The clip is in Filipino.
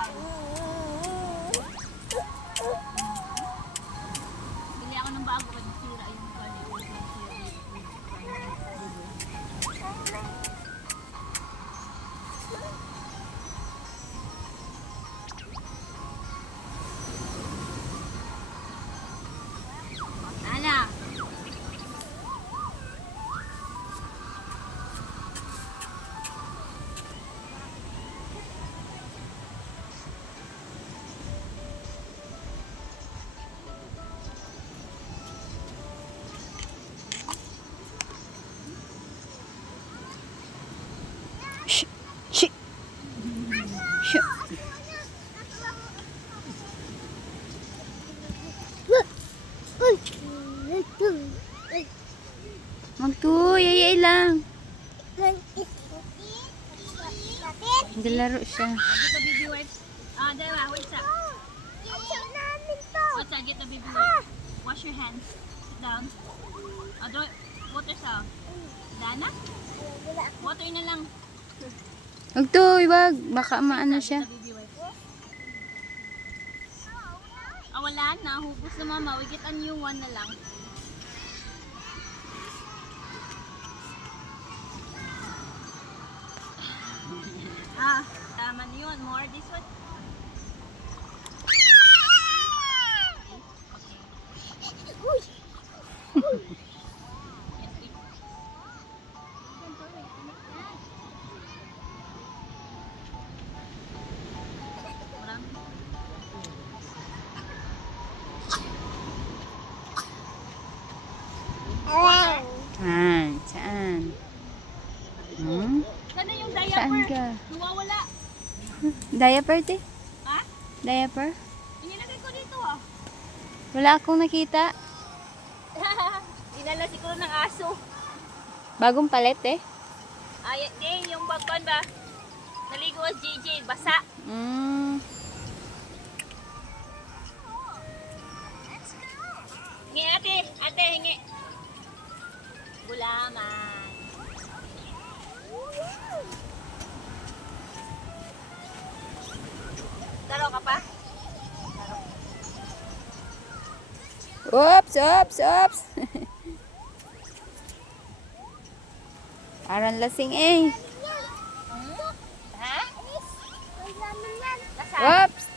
style. Bili ako ng bago kasi sira yung quality. Ana. Shh. Shh. Shh. Magtuyay lang. Naglalaro siya. Get the baby wipes. Dala, wait sa. Wait sa, get the baby wipes. Wash your hands. Sit down. Draw water sa. Dana? Water na lang. Magtuy, wag. Baka maano siya. Get the baby wipes. Wala na. Hubos na mama. We get a new one na lang. Tama na yun. More this one. Saan? Hmm? Sana yung Saan diaper. ka? Nawawala. Diaper, te? Ha? Diaper? Inilagay ko dito Wala akong nakita. Dinala siguro ng aso. Bagong palit, eh. Ay, yung bagban ba? Naligo as JJ. Basa. Hingi ate. Ate, hingi. Gulaman. Taro ka pa? Oops, oops, oops. Parang lasing, eh. Ha? Oops.